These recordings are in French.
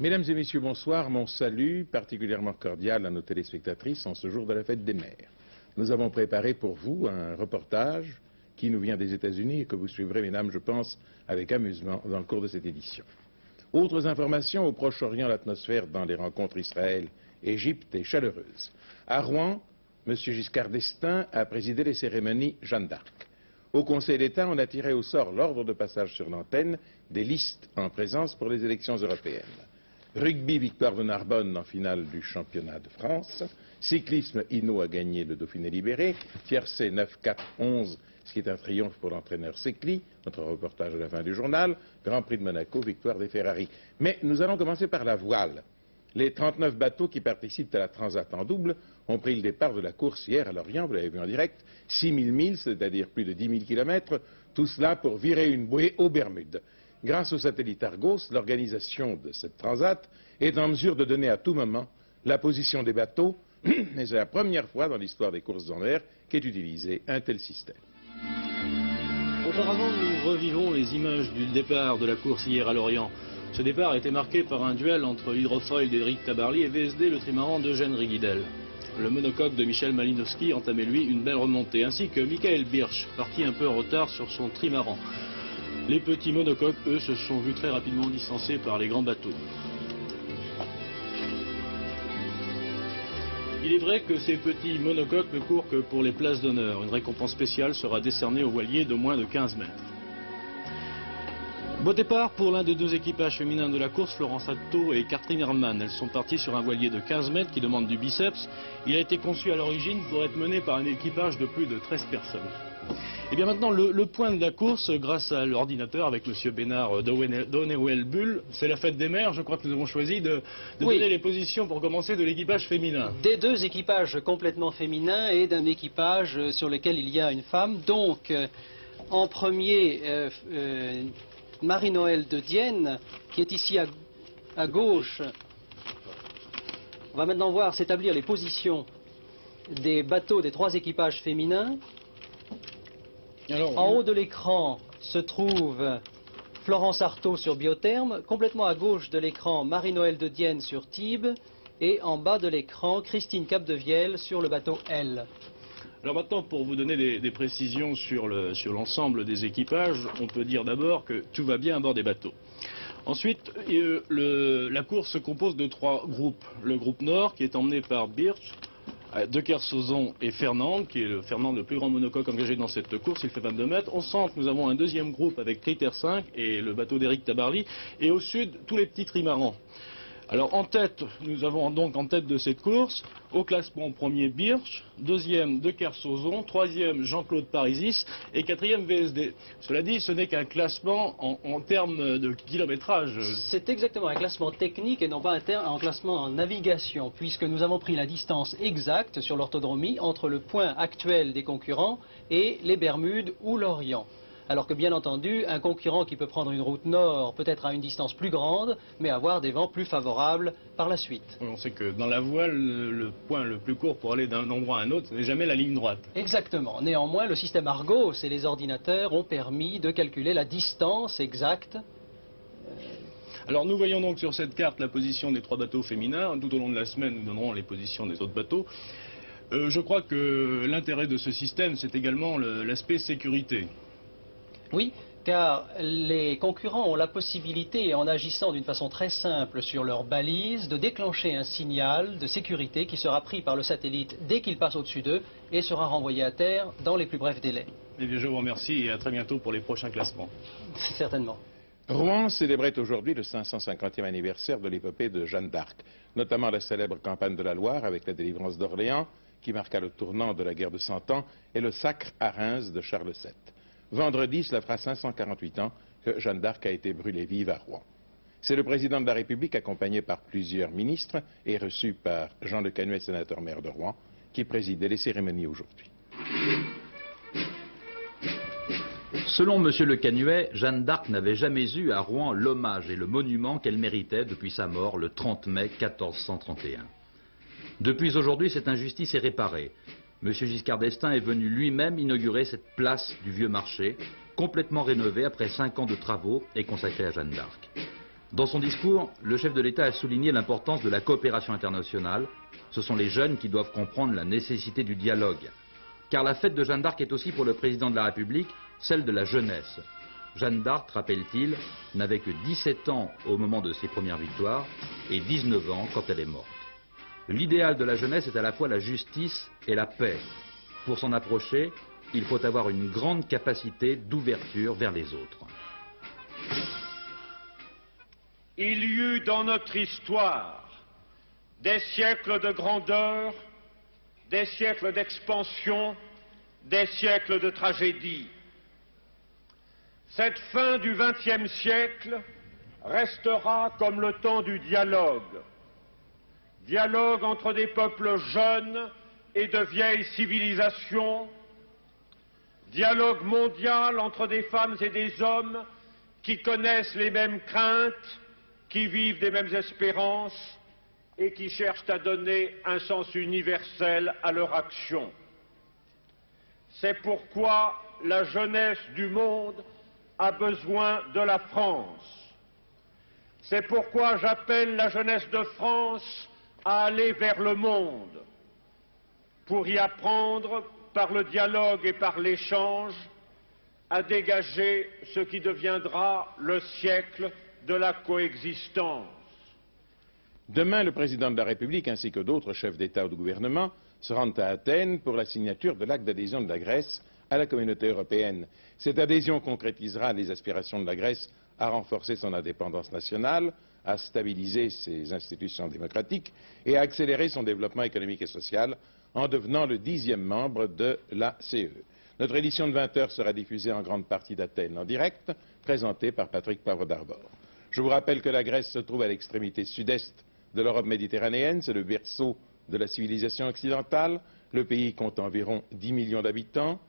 Mesdames et messieurs, bonsoir. Mon salut particulièrement cordial à nos téléspectatrices en ce jour de la fête des mères. Nous avons préparé pour vous un reportage qui nous vient des États-Unis et que vous suivrez, mesdames, je pense, avec amusement dans le cours de cette édition. Autres informations, au Proche-Orient, l'atmosphère dans les rencontres Israël-Égypte est chaleureuse. À Rouen, M. Giscard d'Estaing a présidé les cérémonies Jeanne d'Arc. Au Conseil d'État, on a tiré au sort l'ordre de passage sur l'antenne des listes en présence pour les élections européennes. Rugby, victoire de Narbonne en finale du championnat de France. Cyclisme, Hinault a gagné le Dauphiné libéré. Tiercé 9-4-11, ce qui est un triomphe pour l'entraîneur Secli. Notre reportage à la fin du journal. Grand Prix de Monaco, victoire des Ferrari. Mais nous allons commencer par la voile. Les 39 bateaux qui participent à la Transat en double ont pris le départ de la course hier à Lorient, vous l'avez vu en direct, 6000 milles, c'est-à-dire plus de 10 000 kilomètres, tout cela pour virer une bouée aux Bermudes. Grâce au satellite Argos, l'organisation de cette Transat est en mesure de donner à tout moment la position des bateaux, mais c'est la première fois dans l'histoire des courses en mer qu'est utilisé un tel système. Auparavant, nous revivons les images du départ de la course hier à Lorient. Ce départ a été marqué par un duel entre l'hydrofoil d'Éric Tabarly et VSD, le trimaran d'Eugène Riguidel. Le monocoque de Michel Malinowski entamait lui une belle remontée, ainsi que Michael Birch, parti un peu en retard sur son trimaran. Les petits monocoques, eux, se sont vus très rapidement distancés par les grands bateaux. Il est vrai que ces petits monocoques ne courent que pour les places d'honneur. Une récompense spéciale sera décernée aux voiliers de moins de 15 mètres. Beau départ pour l'un des deux équipages féminins de la course, Florence Atto et Catherine Herman. Elles sont parties sur un voilier de 15 mètres qui demande du biceps. Il a été conçu à l'origine pour être mené par un équipage de plus de 13 personnes. Et bien maintenant, le point de la course, grâce à l'ordinateur avec M. Bénard d'Onewell Bull, c'est la fête des mères. Je crois que nous avons choisi de donner les positions pour commencer de l'équipage féminin. Des deux équipages complètement féminins et d'un équipage sur lequel il y a une femme. Donc, en premier, Marie-Noël de Dienne, qui est ici à gauche. On va maintenant voir s'établir les positions des bateaux des trois équipages féminins. En haut de l'écran se trouve Florence Artaud sur Biotherme, complètement à gauche de l'écran Marie-Noël de Dienne sur Tibes, et en bas de l'écran Christine Capdevielle sur le bateau L. Alors maintenant, pour vous donner des précisions sur l'ensemble des équipages, on peut dire d'abord que tout va bien à bord des bateaux. Ensuite, la course se compose de trois groupes. Le groupe Nord, qui est emmené par Birch, De Kersozon et Fernand, qui est le plus grand monocoque engagé dans cette course, il fait 22 mètres. Au centre, nous avons un deuxième groupe avec Critère 5 et le bateau d'Éric Tabarly. Et au sud, tous les petits trimarans. Alors en tête, nous avons donc en tête de cette course, au classement premier Birch, deuxième De Kersozon, troisième Jean-Claude Parisis et quatrième VSD. Cela dit, ce n'est qu'un classement en termes de kilométrage. C'est exactement un classement technique et non pas un classement en navigation, puisque nous avons pris la distance exacte sur l'orthodromie entre le point actuel des concurrents et les Bermudes ou l'Orient. Alors que bien entendu, un concurrent qui peut prendre une route nord peut être à une distance plus grande, mais avoir des vents plus favorables par la suite. On sait que dans la voile, le point le plus court pour aller d'un endroit à un autre, ce n'est jamais la ligne droite. Exactement. Néanmoins, le système Argos et les ordinateurs ont permis de calculer la distance exacte. Alors nous voyons donc sur cette carte la position des trois bateaux féminins. Tout au long de la semaine, nous donnerons les positions des autres bateaux. Je crois que l'intérêt de ce système, c'est également l'aspect sécurité. Oui, car les concurrents ont la possibilité, en agissant d'une façon très simple sur leurs balises, de déclencher un signal de sécurité qui sera pris par le satellite dès qu'il passe au-dessus d'eux et sera renvoyé à terre dans les plus brefs délais. Eh bien, je vous remercie et à très bientôt pour les prochains classements. Certainement. Rouen célébrait aujourd'hui le 550e anniversaire de l'épopée de Jeanne d'Arc, notamment la célèbre campagne de la Loire avec la délivrance d'Orléans, qui marqua le tournant de la guerre de Cent Ans, et le sacre à Reims de Charles VII. Vendredi, cela fera 548 ans que Jeanne d'Arc a été brûlée vive à Rouen. C'est le président de la République, accompagné par plusieurs ministres et reçu par Jean Le Canuet, sénateur maire de Rouen, qui présidait les cérémonies aujourd'hui. Selon M. Le Canuet, Jeanne d'Arc n'avait jamais eu à Rouen l'hommage et le monument qu'elle méritait depuis sa mort le 30 mai 1431. Depuis aujourd'hui, cette injustice est réparée. M. Giscard d'Estaing est venu lui-même inaugurer cette place du Vieux Marché, complètement rénovée après 5 ans de travaux et consacrée à Jeanne d'Arc. Dans son discours, le chef de l'État a souligné l'importance de la coopération internationale. Ce sont les jeunes qui doivent comprendre la nécessité du dialogue. Car la fête de Jeanne d'Arc est aussi pour le président de la République celle de la jeunesse. Jeanne d'Arc, rappelle-t-il, n'avait que 17 ans au moment de ses premières victoires et 19 ans quand elle est morte. L'idéal de la jeunesse est à la fois la justice et la paix. Pour s'en approcher, il faut avoir une grande capacité d'ouverture vers les autres. Il y eut dans notre histoire des siècles de grandeur, des siècles d'expansion, des siècles de tragédie. Cette fin du XXe siècle restera comme le temps du dialogue. Dialogue entre des peuples jeunes et de vieilles civilisations. Dialogue mondial entre des femmes et des hommes qui connaissent les mêmes craintes, qui vivent des mêmes espérances et qui cherchent à donner un sens universel à leur action. C'est pourquoi la jeunesse du monde a besoin de la France. C'est pourquoi j'appelle la jeunesse de France à aller vers le monde, pour y apprendre, par le dialogue et par l'échange, à dégager ce qui deviendra le siècle de la coexistence. Demain, le président de la République ainsi que d'autres chefs d'État ou de gouvernement se rendent à Athènes pour la signature de l'acte d'adhésion de la Grèce à la communauté européenne. Cette adhésion concrétisera les aspirations de la Grèce à renforcer son indépendance nationale, à stabiliser ses institutions démocratiques et à accélérer son développement économique et social en devenant le 10e membre de la CE. Notre édition de 20 h sera diffusée en grande partie d'Athènes en direct, présentée par Patrick Poivre d'Arvor. Je vous rappelle que la Grèce se trouve à l'extrémité sud-est de l'Europe méditerranéenne, c'est le berceau de la civilisation occidentale. Le pays compte environ 10 millions d'habitants.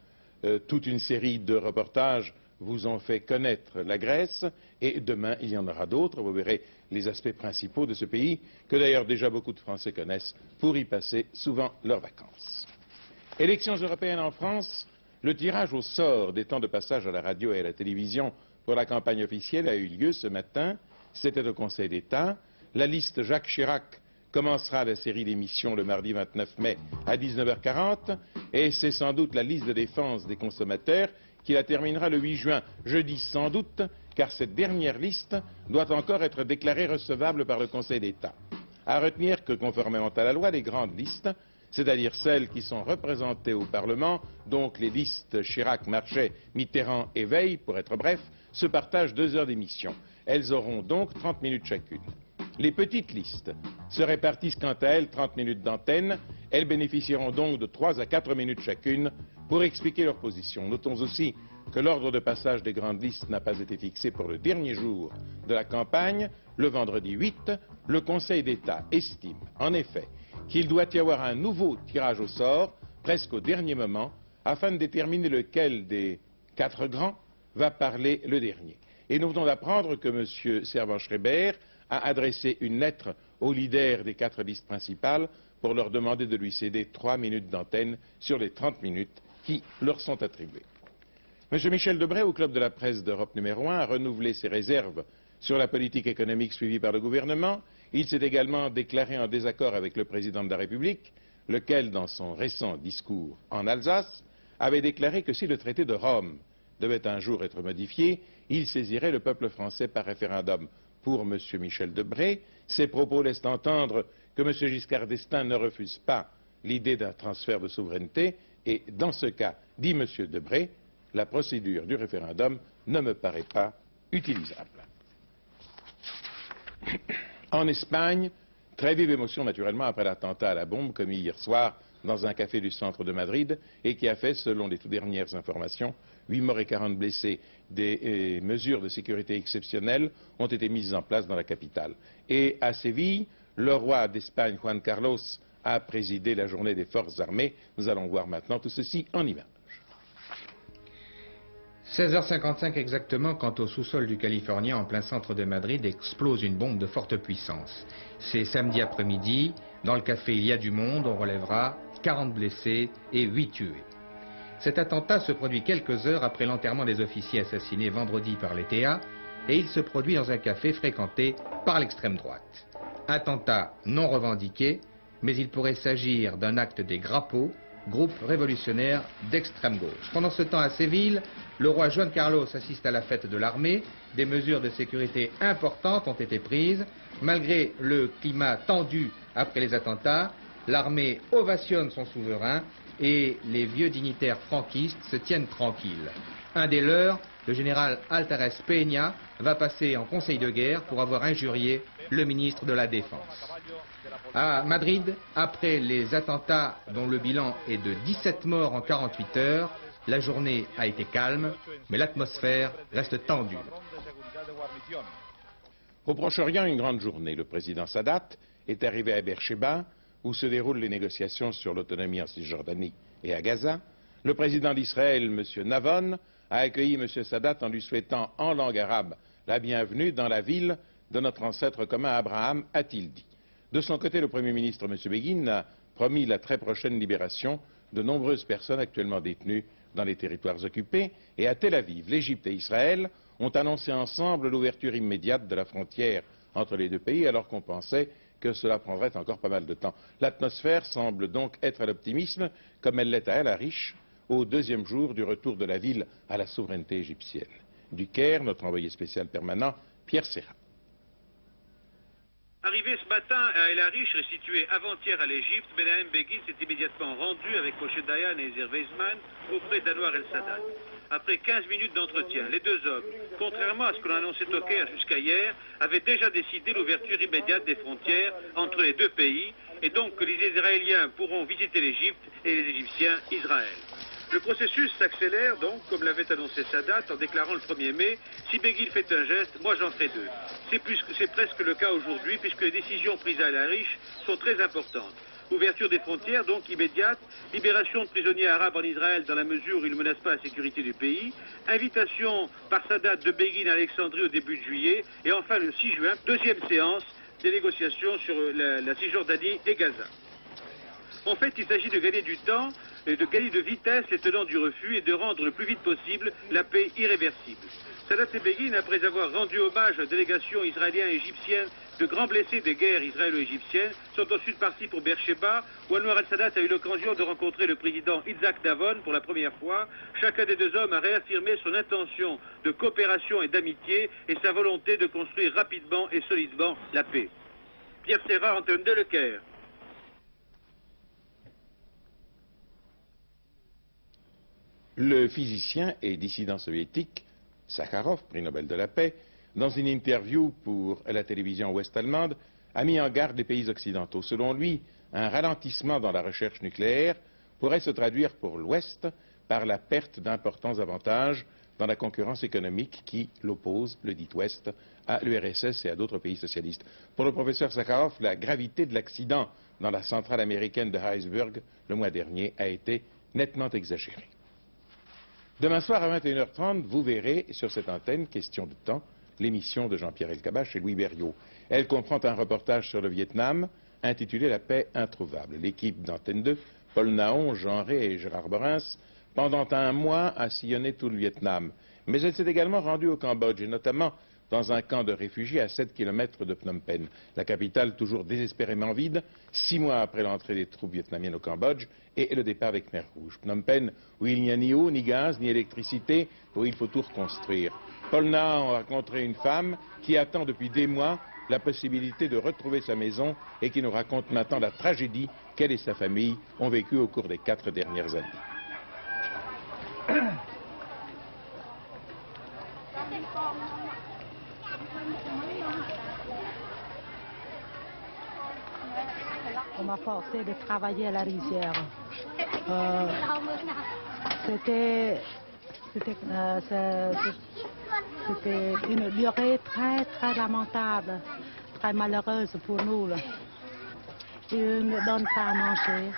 Toute une série de reportages vous ont fait connaître la Grèce et demain il y en aura d'autres. Vous verrez les aspects principaux de ce pays que d'ailleurs déjà beaucoup de Français connaissent pour y passer souvent leurs vacances. Élections européennes en France, le tirage au sort des temps de passage à la radio et à la télévision pour la campagne officielle a eu lieu ce matin. C'était au Conseil d'État. La liste Jacques Chirac commencera la série d'émissions le mardi 29 mai à 19h40 et c'est sans doute la liste de défense des consommateurs qui la terminera le 8 juin. Je dis sans doute car cette dernière liste doit encore être déclarée recevable par le Conseil d'État. À retenir que conformément à la loi, les grandes listes, c'est-à-dire celles qui sont représentées au Parlement, donc les listes Chirac, Marchais, Mitterrand et Veil, pour être bref, se partagent 2 heures d'émission. Elles auront donc 30 minutes chacune. Les petites listes se répartissent quant à elles 30 minutes d'antenne. Elles bénéficieront donc de 3 à 4 minutes chacune pour expliquer leur position. Notons aussi que l'ordre de passage des grandes listes n'a pas été fixé pour le dernier jour de la campagne. Le vendredi 8, le Conseil d'État estime en effet qu'il doit y avoir un nouveau tirage au sort, presque au dernier moment, afin de déterminer lequel des 4 grands va parler le dernier. Et nous venons d'apprendre que M. Servan-Schreiber a adressé une lettre aux leaders des 4 listes principales pour leur demander de lui céder 3 minutes d'antenne sur les 30 minutes qui leur sont attribuées. M. Michel Debré, au Club de la presse d'Europe numéro 1, a renouvelé ses réserves sur la politique économique suivie par le gouvernement. Il s'est également déclaré en désaccord avec le président de la République, lequel, dans son récent discours en Alsace, avait déclaré que si le traité de Rome devait un jour être modifié, il saisirait le peuple français par référendum. Pour M. Michel Debré, ces propos laissent entendre que M. Giscard d'Estaing ne refuse pas l'idée d'un transfert de souveraineté et, dans ce cas, dit M. Debré, la procédure du référendum ne me paraît pas utilisable. En Espagne, très vive émotion naturellement après l'attentat à la bombe commis hier soir dans un café du centre de Madrid et qui a fait, selon les toutes dernières informations, 8 morts et 40 blessés. Des mesures de sécurité exceptionnelles ont été mises en place dans la capitale. Et à Séville, le roi d'Espagne, Juan Carlos, a présidé la journée des forces armées. Nous allons voir maintenant tout ceci en images. 16h55 exactement, quand au sous-sol du Californien, en plein centre de Madrid, explose une bombe de forte puissance. C'est samedi après-midi. Dans le café, il y a du monde. On relèvera 40 blessés et 8 tués. Cet attentat se produit quelques heures après l'enterrement des officiers assassinés vendredi par l'ETA, et il se produit dans un café fréquenté par l'extrême droite. Attentat non revendiqué, mais il pourrait s'agir d'un acte des Grapos, groupe révolutionnaire d'extrême gauche. Pendant ce temps à Séville, le roi Juan Carlos assiste à la fête de l'armée. Des mesures de sécurité importantes ont été prises. Malgré le climat tendu après les attentats, l'armée ovationne son souverain et les vieux dignitaires franquistes se tiennent tranquilles. Un des leurs, le général Altares Peña, va passer en conseil de guerre pour avoir injurié le ministre de la Défense. À Madrid, après les attentats dont le bilan est de 17 morts en 48 heures, la journée a été calme, mais l'atmosphère reste tendue. Au Proche-Orient, une grande journée. Le président Sadat est arrivé à Beersheba, où se déroulent les négociations sur l'autonomie en Cisjordanie et à Gaza. Le président d'Israël, M. Navon, a accueilli M. Sadat en lui souhaitant en langue arabe la bienvenue dans la ville de notre ancêtre commun Abraham, a-t-il dit. De son côté, le Premier ministre, M. Begin, a promis la très prochaine libération de nombreuses personnes actuellement détenues dans les territoires occupés. Et à Tel Aviv, l'Égypte et Israël ont annoncé ensemble l'ouverture immédiate de la frontière entre les deux pays, alors qu'on pensait que cela prendrait encore pas mal de temps. L'atmosphère semble donc être à l'optimisme, comme elle l'est à El Arish, au deuxième jour du retour de la ville à la souveraineté égyptienne. Du Caire, notre envoyé spécial permanent, Pierre Serra. Arrivé ce matin à El Arish, restitué avant-hier à l'Égypte, Menahem Begin s'est immédiatement rendu avec Moshe Dayan et Ezer Weizmann auprès d'Anwar el-Sadat. Après 15 minutes d'entretien, les deux hommes, contrairement à ce que l'on annonçait au Caire jusqu'à hier, avaient déjà décidé l'ouverture immédiate des frontières entre les deux pays, et donc que les Israéliens pourront visiter l'Égypte et les Égyptiens Israël. Le processus s'accélère donc, comme l'avait annoncé Sadat en déclarant le 1er mai, si Begin fait un geste, moi j'en ferai deux. C'est presque le cas aujourd'hui, puisque les décisions prises à El Arish sont très importantes. Ouverture des frontières, donc immédiate, libération de prisonniers arabes en Israël dans la mesure où ils ne menacent pas la sécurité du pays, invitation par Sadat de Begin à Alexandrie au début de juillet, et enfin le 6 juin, deuxième séance des négociations sur la Cisjordanie et Gaza. En fait, il s'agit de gagner du temps, et de gagner de vitesse les tenants du refus et de rendre le plus vite possible la paix irréversible. Sadat et Begin, après avoir rendu hommage aux délégations israéliennes et égyptiennes de grands blessés des guerres israélo-égyptiennes, sont ensuite partis pour Beersheba, où Anwar el-Sadat a eu l'occasion de rencontrer le président Isaac Davon pour la première fois. Chacun des deux hommes a réaffirmé son intention de coopération et d'amitié et sa volonté de construire rapidement et solidement la paix. Pierre Serra, Antenne 2, Le Caire. Le physicien et dissident soviétique Sakharov, prix Nobel de la paix, dans une interview pour la télévision ouest-allemande, a mis en garde les pays occidentaux. Selon lui, un ralentissement dans la recherche nucléaire pourrait se traduire pour l'Ouest par la perte d'importants avantages dans la concurrence économique qui l'oppose, le dit Ouest, à l'URSS et à d'autres pays socialistes. Pour le professeur Sakharov, la gravité de l'accident dans la centrale américaine de Harrisburg le mois dernier a été nettement exagérée. Demain soir à 21h30, vous verrez sur cette antenne, question de temps, l'émission de Jean-Pierre Elkabbach et Louis Berriot. Elle comprend un reportage sur le Vietnam intitulé « La paix introuvable ». L'équipe d'Antenne 2, Paul Naon, Jean Rey et Gérard Borins, pendant un mois a sillonné tout le Vietnam. Mais elle s'est également rendue au Cambodge et notamment dans un camp de réfugiés à 7 km de Phnom Penh. La capitale toujours désespérément vide, 6 mois après l'entrée des troupes vietnamiennes au Cambodge et le départ avec mer Rouge. Phnom Penh, où il n'y a ni eau, ni gaz, ni électricité, où il faut tout reconstruire. Paul Nahan a rencontré une femme qui attend depuis des mois la possibilité de retrouver sa maison et qui nous raconte maintenant la tragédie qu'elle et sa famille ont vécue au cours des 4 dernières années. On m'a forcé de travailler à la rizière. C'était une durée très très lamentable, très malheureuse pour nous. Là. Ils ne donnent pas à manger,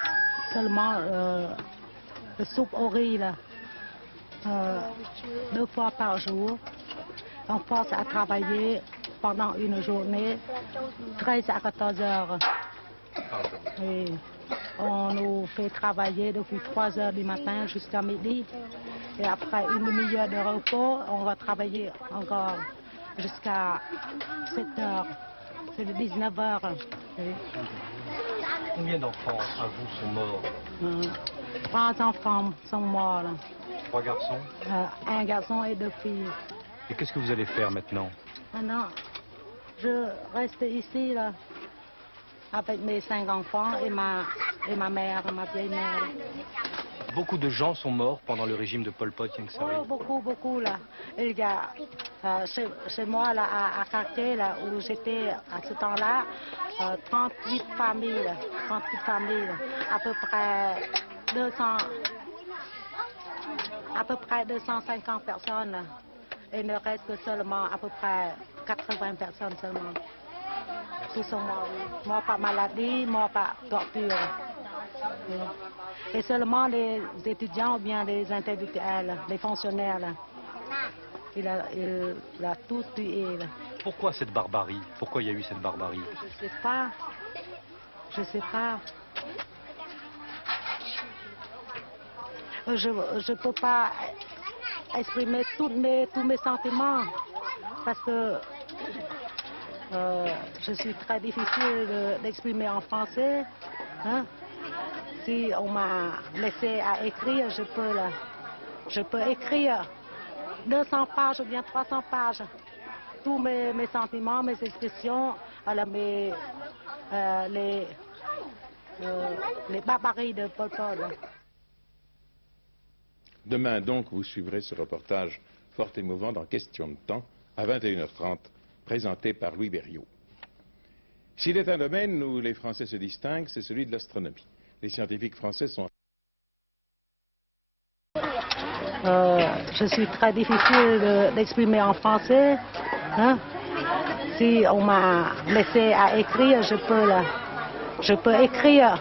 seulement la soupe au riz, là, 2 fois par jour. On force à travailler pendant une journée, 13 à 14 heures. Et on nous fait travailler depuis 3 heures du matin jusqu'à midi. Et après une demi-heure de repos, on va travailler encore. jusqu'à 7 heures. C'est de 19 heures. Combien d'enfants à vous sont morts? 3 enfants sont morts. 3 garçons? Un garçon et 2 filles. Et qu'est-ce que vous allez faire maintenant? Maintenant, je reste ici là, avec mes 5 enfants et ma mère, ma vieille mère. Beaucoup de gens sont morts pendant le régime de Pol Pot, Ieng Sary. Oh, beaucoup là. Il y a chez moi là, à Cartier, là, où j'étais à ce temps-là, 38 familles, 38 familles, à peu près 250 personnes. Il ne reste que seulement à peu près 80 personnes seulement. Tous sont morts. Morts par maladie, morts par torture. Et seulement les étudiants ou bien les intellectuels, les fonctionnaires, là, il a tous tué. Là. Pourquoi cette barbarie? Pourquoi il y a eu cette barbarie? Je sais pas. Je sais pas. Je peux pas exprimer tous mes sentiments parce que je suis très difficile d'exprimer en français. Hein? Si on m'a laissé à écrire, je peux écrire 200 pages ou bien 300 pages. Tous mes sentiments, mes expressions, les barbaries de Pol Pot. Demain donc, vous suivrez ce reportage fort émouvant dans Question de temps, à 21h30, présenté par Louis Berriot. S'il est un domaine où les Français se distinguent, c'est celui de l'astronomie. Les scientifiques français sont... Je suis très difficile d'exprimer en français. Hein? Si on m'a laissé à écrire, je peux écrire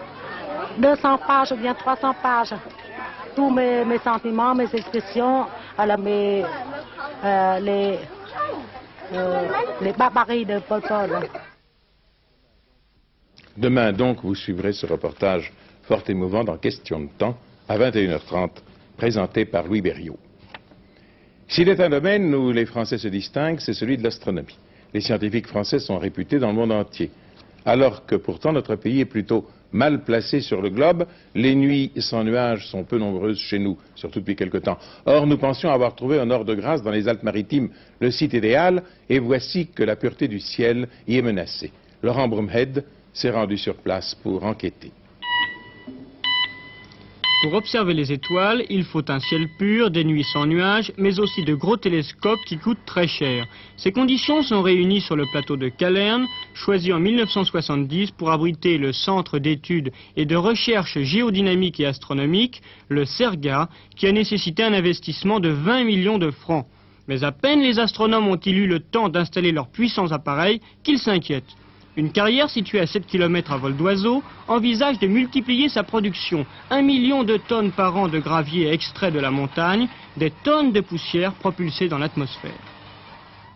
200 pages ou bien 300 pages. Tous mes sentiments, mes expressions, les barbaries de Pol Pot. Demain donc, vous suivrez ce reportage fort émouvant dans Question de temps, à 21h30, présenté par Louis Berriot. S'il est un domaine où les Français se distinguent, c'est celui de l'astronomie. Les scientifiques français sont réputés dans le monde entier. Alors que pourtant notre pays est plutôt mal placé sur le globe, les nuits sans nuages sont peu nombreuses chez nous, surtout depuis quelque temps. Or, nous pensions avoir trouvé en Nord-de-Grâce, dans les Alpes-Maritimes, le site idéal, et voici que la pureté du ciel y est menacée. Laurent Brumhead s'est rendu sur place pour enquêter. Pour observer les étoiles, il faut un ciel pur, des nuits sans nuages, mais aussi de gros télescopes qui coûtent très cher. Ces conditions sont réunies sur le plateau de Calerne, choisi en 1970 pour abriter le Centre d'études et de recherche géodynamique et astronomique, le CERGA, qui a nécessité un investissement de 20 millions de francs. Mais à peine les astronomes ont-ils eu le temps d'installer leurs puissants appareils qu'ils s'inquiètent. Une carrière située à 7 km à vol d'oiseau envisage de multiplier sa production. 1 million de tonnes par an de gravier extrait de la montagne, des tonnes de poussière propulsées dans l'atmosphère.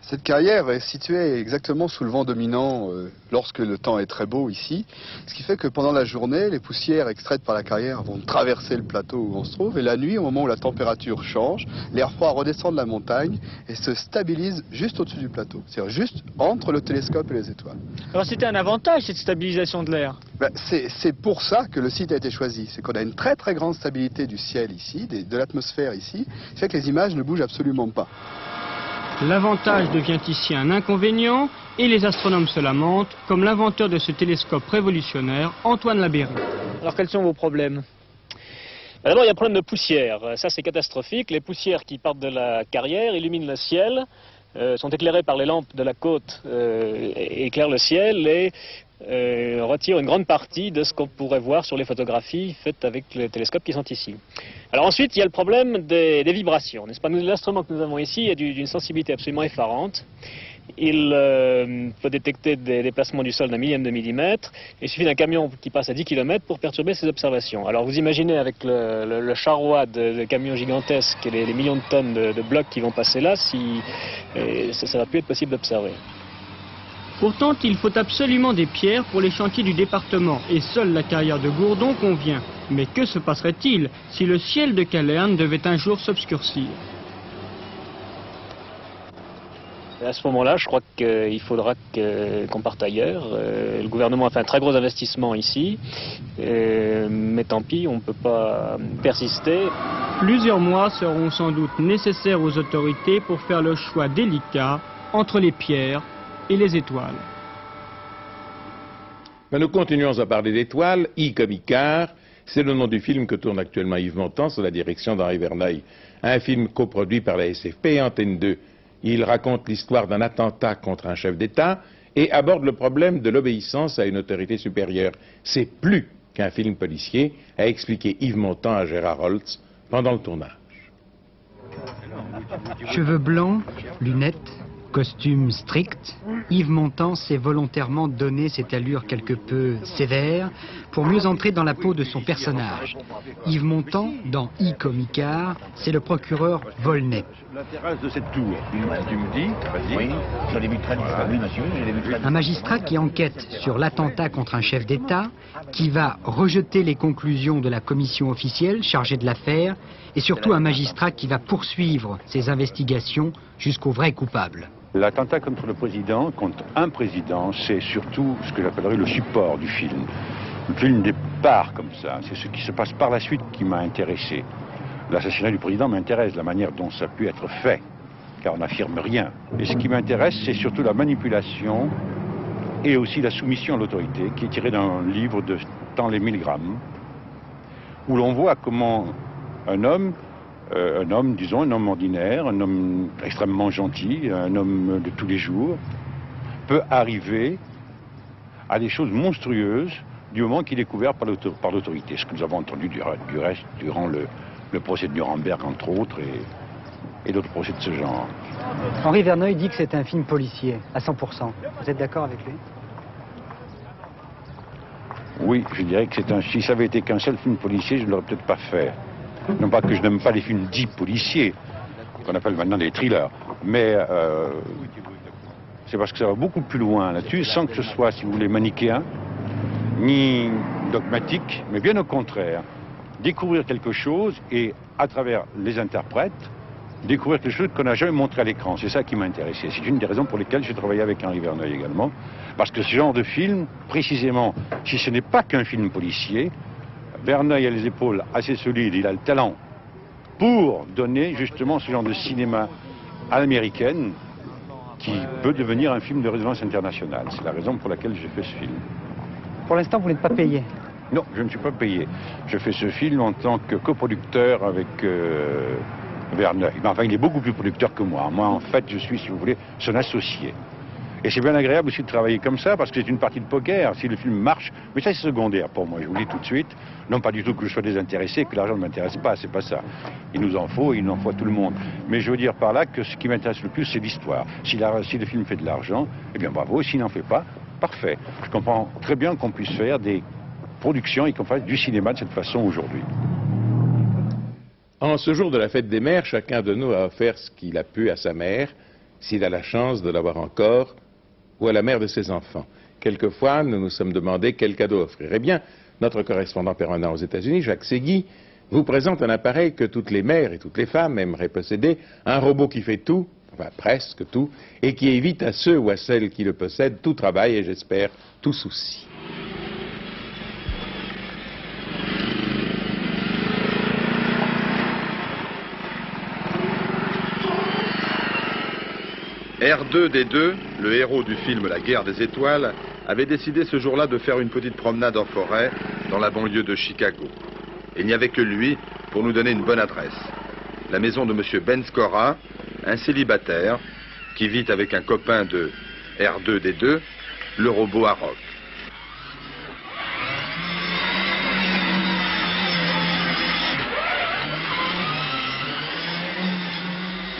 Cette carrière est située exactement sous le vent dominant lorsque le temps est très beau ici, ce qui fait que pendant la journée, les poussières extraites par la carrière vont traverser le plateau où on se trouve, et la nuit, au moment où la température change, l'air froid redescend de la montagne et se stabilise juste au-dessus du plateau, c'est-à-dire juste entre le télescope et les étoiles. Alors c'était un avantage cette stabilisation de l'air? C'est pour ça que le site a été choisi, c'est qu'on a une très très grande stabilité du ciel ici, de l'atmosphère ici, ce qui fait que les images ne bougent absolument pas. L'avantage devient ici un inconvénient et les astronomes se lamentent, comme l'inventeur de ce télescope révolutionnaire, Antoine Labeyrie. Alors quels sont vos problèmes? D'abord, il y a un problème de poussière. Ça, c'est catastrophique. Les poussières qui partent de la carrière illuminent le ciel, sont éclairées par les lampes de la côte, éclairent le ciel et retirent une grande partie de ce qu'on pourrait voir sur les photographies faites avec les télescopes qui sont ici. Alors ensuite, il y a le problème des vibrations, n'est-ce pas? L'instrument que nous avons ici est d'une sensibilité absolument effarante. Il peut détecter des déplacements du sol d'un millième de millimètre. Il suffit d'un camion qui passe à 10 km pour perturber ces observations. Alors vous imaginez avec le charroi de camions gigantesques et les millions de tonnes de blocs qui vont passer là, si ça va plus être possible d'observer. Pourtant, il faut absolument des pierres pour les chantiers du département, et seule la carrière de Gourdon convient. Mais que se passerait-il si le ciel de Calerne devait un jour s'obscurcir? À ce moment-là, je crois qu'il faudra qu'on parte ailleurs. Le gouvernement a fait un très gros investissement ici, mais tant pis, on ne peut pas persister. Plusieurs mois seront sans doute nécessaires aux autorités pour faire le choix délicat entre les pierres et les étoiles. Mais nous continuons à parler d'étoiles. I comme Icare, c'est le nom du film que tourne actuellement Yves Montand sous la direction d'Henri Verneuil. Un film coproduit par la SFP et Antenne 2. Il raconte l'histoire d'un attentat contre un chef d'État et aborde le problème de l'obéissance à une autorité supérieure. C'est plus qu'un film policier, a expliqué Yves Montand à Gérard Holtz pendant le tournage. Cheveux blancs, lunettes, costume strict, Yves Montand s'est volontairement donné cette allure quelque peu sévère pour mieux entrer dans la peau de son personnage. Yves Montand, dans I comme Icare, c'est le procureur Volney. La terrasse de cette tour, tu me dis, vas-y. Oui, je l'ai vu très bien. Oui, monsieur, je l'ai vu très bien. Un magistrat qui enquête sur l'attentat contre un chef d'État, qui va rejeter les conclusions de la commission officielle chargée de l'affaire, et surtout un magistrat qui va poursuivre ses investigations jusqu'au vrai coupable. L'attentat contre le président, contre un président, c'est surtout ce que j'appellerais le support du film. Le film départ comme ça, c'est ce qui se passe par la suite qui m'a intéressé. L'assassinat du président m'intéresse, la manière dont ça a pu être fait, car on n'affirme rien. Et ce qui m'intéresse, c'est surtout la manipulation et aussi la soumission à l'autorité, qui est tirée d'un livre de Stanley Milgram, où l'on voit comment un homme, disons, un homme ordinaire, un homme extrêmement gentil, un homme de tous les jours, peut arriver à des choses monstrueuses du moment qu'il est couvert par l'autorité. Ce que nous avons entendu du reste durant le procès de Nuremberg, entre autres, et d'autres procès de ce genre. Henri Verneuil dit que c'est un film policier, à 100%. Vous êtes d'accord avec lui? Oui, je dirais que si ça avait été qu'un seul film policier, je ne l'aurais peut-être pas fait. Non pas que je n'aime pas les films dits policiers, qu'on appelle maintenant des thrillers, mais c'est parce que ça va beaucoup plus loin là-dessus, sans que ce soit, si vous voulez, manichéen, ni dogmatique, mais bien au contraire. Découvrir quelque chose et, à travers les interprètes, découvrir quelque chose qu'on n'a jamais montré à l'écran. C'est ça qui m'a intéressé. C'est une des raisons pour lesquelles j'ai travaillé avec Henri Verneuil également. Parce que ce genre de film, précisément, si ce n'est pas qu'un film policier, Verneuil a les épaules assez solides, il a le talent pour donner justement ce genre de cinéma à l'américaine qui peut devenir un film de résonance internationale. C'est la raison pour laquelle j'ai fait ce film. Pour l'instant, vous n'êtes pas payé? Non, je ne suis pas payé. Je fais ce film en tant que coproducteur avec Verneuil. Mais enfin, il est beaucoup plus producteur que moi. Moi, en fait, je suis, si vous voulez, son associé. Et c'est bien agréable aussi de travailler comme ça, parce que c'est une partie de poker. Si le film marche, mais ça c'est secondaire pour moi, je vous le dis tout de suite. Non pas du tout que je sois désintéressé, que l'argent ne m'intéresse pas, c'est pas ça. Il nous en faut, il en faut à tout le monde. Mais je veux dire par là que ce qui m'intéresse le plus, c'est l'histoire. Si le film fait de l'argent, eh bien bravo. S'il n'en fait pas, parfait. Je comprends très bien qu'on puisse faire des productions et qu'on fasse du cinéma de cette façon aujourd'hui. En ce jour de la fête des mères, chacun de nous a offert ce qu'il a pu à sa mère, s'il a la chance de l'avoir encore, ou à la mère de ses enfants. Quelquefois, nous nous sommes demandé quel cadeau offrir. Eh bien, notre correspondant permanent aux États-Unis, Jacques Segui, vous présente un appareil que toutes les mères et toutes les femmes aimeraient posséder, un robot qui fait tout, enfin presque tout, et qui évite à ceux ou à celles qui le possèdent tout travail et, j'espère, tout souci. R2D2, le héros du film La Guerre des Étoiles, avait décidé ce jour-là de faire une petite promenade en forêt dans la banlieue de Chicago. Il n'y avait que lui pour nous donner une bonne adresse. La maison de M. Ben Scora, un célibataire qui vit avec un copain de R2D2, le robot Arok.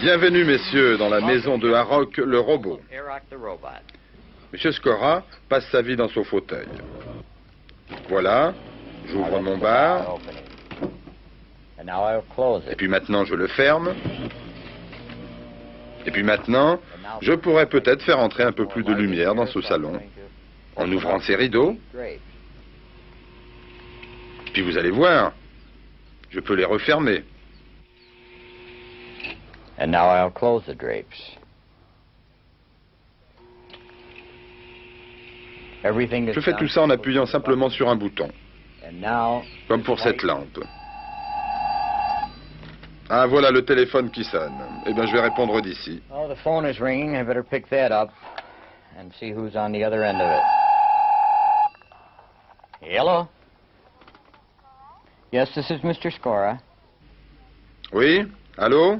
Bienvenue, messieurs, dans la maison de Arok, le robot. Monsieur Scora passe sa vie dans son fauteuil. Voilà, j'ouvre mon bar. Et puis maintenant, je le ferme. Et puis maintenant, je pourrais peut-être faire entrer un peu plus de lumière dans ce salon, en ouvrant ces rideaux. Puis vous allez voir, je peux les refermer. And now I'll close the drapes. Je fais tout ça en appuyant simplement sur un bouton. Comme pour cette lampe. Ah, voilà le téléphone qui sonne. Eh bien, je vais répondre d'ici. Oh, the phone is ringing. I better pick that up and see who's on the other end of it. Hello? Yes, this is Mr. Scora. Oui? Allô?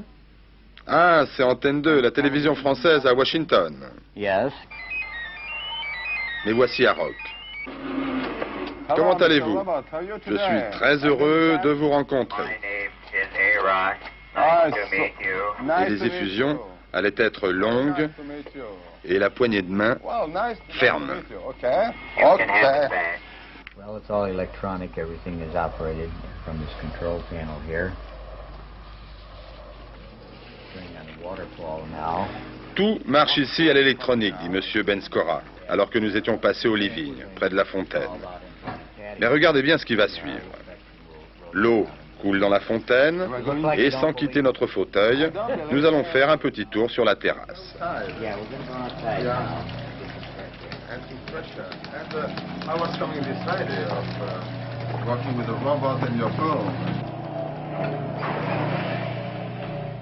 Ah, c'est Antenne 2, la télévision française à Washington. Yes. Mais voici Arok. Comment allez-vous? Je suis très heureux de vous rencontrer. Et les effusions allaient être longues et la poignée de main ferme. Well, it's all electronic. Everything is operated from this control panel here. Turning on the waterfall now. Tout marche ici à l'électronique, dit M. Ben Scora, alors que nous étions passés aux Livignes, près de la fontaine. Mais regardez bien ce qui va suivre. L'eau coule dans la fontaine et sans quitter notre fauteuil, nous allons faire un petit tour sur la terrasse.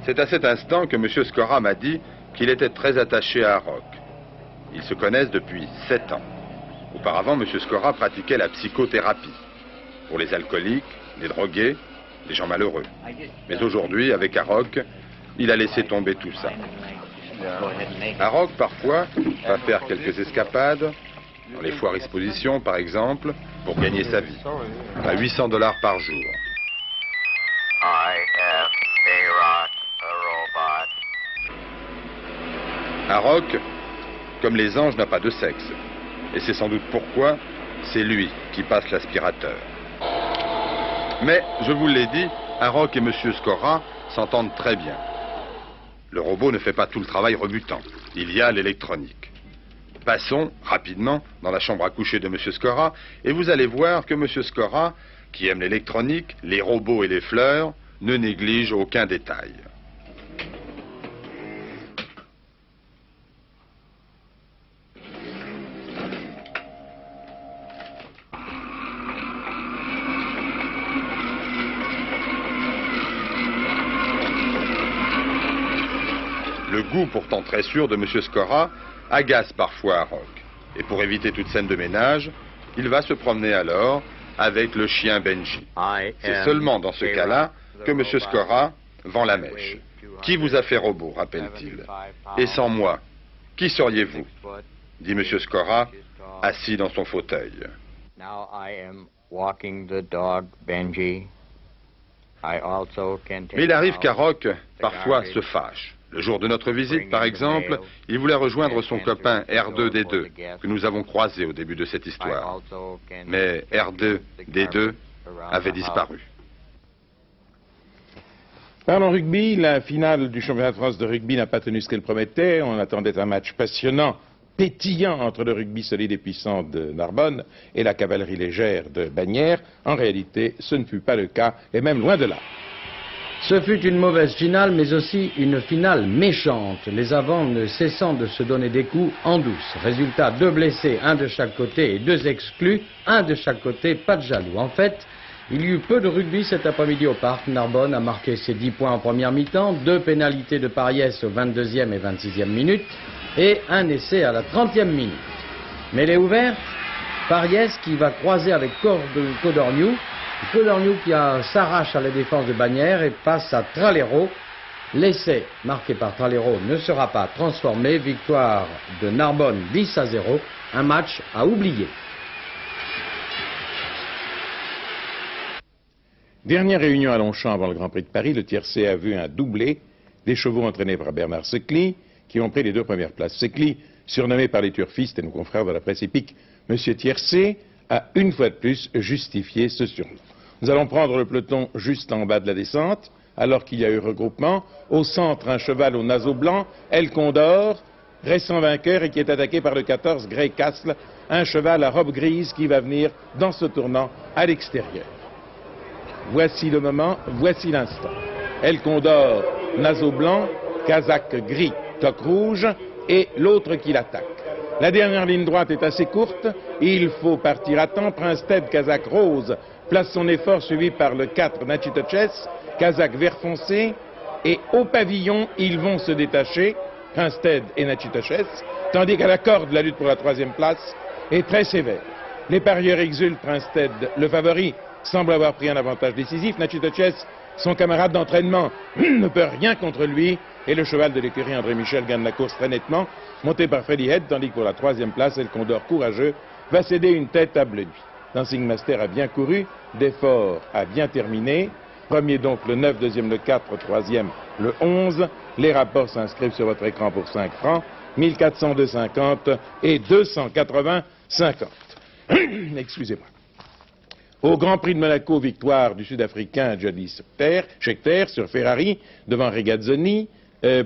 C'est à cet instant que M. Scora m'a dit qu'il était très attaché à Arok. Ils se connaissent depuis 7 ans. Auparavant, M. Scora pratiquait la psychothérapie pour les alcooliques, les drogués, les gens malheureux. Mais aujourd'hui, avec Arok, il a laissé tomber tout ça. Arok, parfois, va faire quelques escapades, dans les foires expositions, par exemple, pour gagner sa vie, à $800 par jour. Arok, comme les anges, n'a pas de sexe. Et c'est sans doute pourquoi c'est lui qui passe l'aspirateur. Mais, je vous l'ai dit, Arok et M. Scora s'entendent très bien. Le robot ne fait pas tout le travail rebutant. Il y a l'électronique. Passons rapidement dans la chambre à coucher de M. Scora et vous allez voir que M. Scora, qui aime l'électronique, les robots et les fleurs, ne néglige aucun détail. Le goût pourtant très sûr de M. Scora agace parfois Arok. Et pour éviter toute scène de ménage, il va se promener alors avec le chien Benji. C'est seulement dans ce cas-là que M. Scora vend la mèche. Qui vous a fait robot, rappelle-t-il? Et sans moi, qui seriez-vous? Dit M. Scora, assis dans son fauteuil. Mais il arrive qu'Arok, parfois, se fâche. Le jour de notre visite, par exemple, il voulait rejoindre son copain R2D2, que nous avons croisé au début de cette histoire. Mais R2D2 avait disparu. Parlons rugby, la finale du championnat de France de rugby n'a pas tenu ce qu'elle promettait. On attendait un match passionnant, pétillant entre le rugby solide et puissant de Narbonne et la cavalerie légère de Bagnères. En réalité, ce ne fut pas le cas, et même loin de là. Ce fut une mauvaise finale, mais aussi une finale méchante, les avants ne cessant de se donner des coups en douce. Résultat, 2 blessés, 1 de chaque côté et 2 exclus, 1 de chaque côté, pas de jaloux. En fait, il y eut peu de rugby cet après-midi au parc. Narbonne a marqué ses 10 points en première mi-temps, 2 pénalités de Pariès aux 22e et 26e minutes et 1 essai à la 30e minute. Mêlée ouverte, Pariès qui va croiser avec Codorniou. Codorniou qui s'arrache à la défense de Bagnères et passe à Tralero. L'essai marqué par Tralero ne sera pas transformé. Victoire de Narbonne 10-0. Un match à oublier. Dernière réunion à Longchamp avant le Grand Prix de Paris, le tiercé a vu un doublé des chevaux entraînés par Bernard Secli qui ont pris les 2 premières places. Secli, surnommé par les turfistes et nos confrères de la presse épique Monsieur Tiercé, a une fois de plus justifié ce surnom. Nous allons prendre le peloton juste en bas de la descente, alors qu'il y a eu regroupement. Au centre, un cheval au naseau blanc, El Condor, récent vainqueur et qui est attaqué par le 14, Grey Castle, un cheval à robe grise qui va venir dans ce tournant à l'extérieur. Voici le moment, voici l'instant. El Condor, naseau blanc, casaque gris, toque rouge et l'autre qui l'attaque. La dernière ligne droite est assez courte, il faut partir à temps. Prinstead, Kazakh rose, place son effort suivi par le 4 Nachitoches, Kazakh vert foncé, et au pavillon, ils vont se détacher, Prinstead et Nachitoches, tandis qu'à la corde, la lutte pour la 3e place est très sévère. Les parieurs exultent, Prinstead, le favori, semble avoir pris un avantage décisif. Nachitoches, son camarade d'entraînement, ne peut rien contre lui, et le cheval de l'écurie André Michel gagne la course très nettement, monté par Freddy Head, tandis que pour la 3e place, El Condor courageux va céder une tête à Bleu Nuit. Dancing Master a bien couru, Defort a bien terminé. Premier donc le 9, deuxième le 4, troisième le 11. Les rapports s'inscrivent sur votre écran pour 5 francs, 1402,50 et 280,50. Excusez-moi. Au Grand Prix de Monaco, victoire du Sud-Africain Jody Scheckter sur Ferrari devant Regazzoni.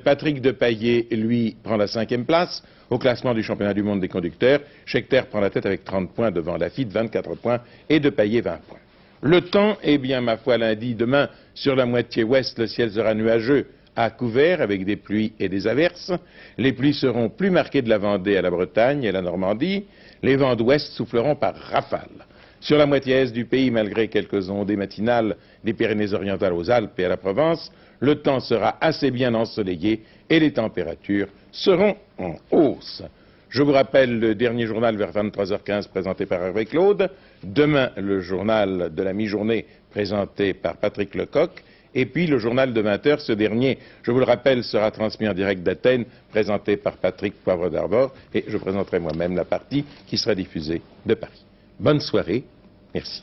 Patrick Depailler, lui, prend la 5e place. Au classement du championnat du monde des conducteurs, Scheckter prend la tête avec 30 points devant Lafitte, 24 points, et Depailler 20 points. Le temps, eh bien, ma foi, lundi, demain, sur la moitié ouest, le ciel sera nuageux à couvert avec des pluies et des averses. Les pluies seront plus marquées de la Vendée à la Bretagne et à la Normandie. Les vents d'ouest souffleront par rafales. Sur la moitié est du pays, malgré quelques ondées matinales des Pyrénées-Orientales aux Alpes et à la Provence, le temps sera assez bien ensoleillé et les températures seront en hausse. Je vous rappelle le dernier journal vers 23h15 présenté par Hervé Claude. Demain, le journal de la mi-journée présenté par Patrick Lecoq. Et puis le journal de 20h, ce dernier, je vous le rappelle, sera transmis en direct d'Athènes, présenté par Patrick Poivre d'Arvor. Et je présenterai moi-même la partie qui sera diffusée de Paris. Bonne soirée. Merci.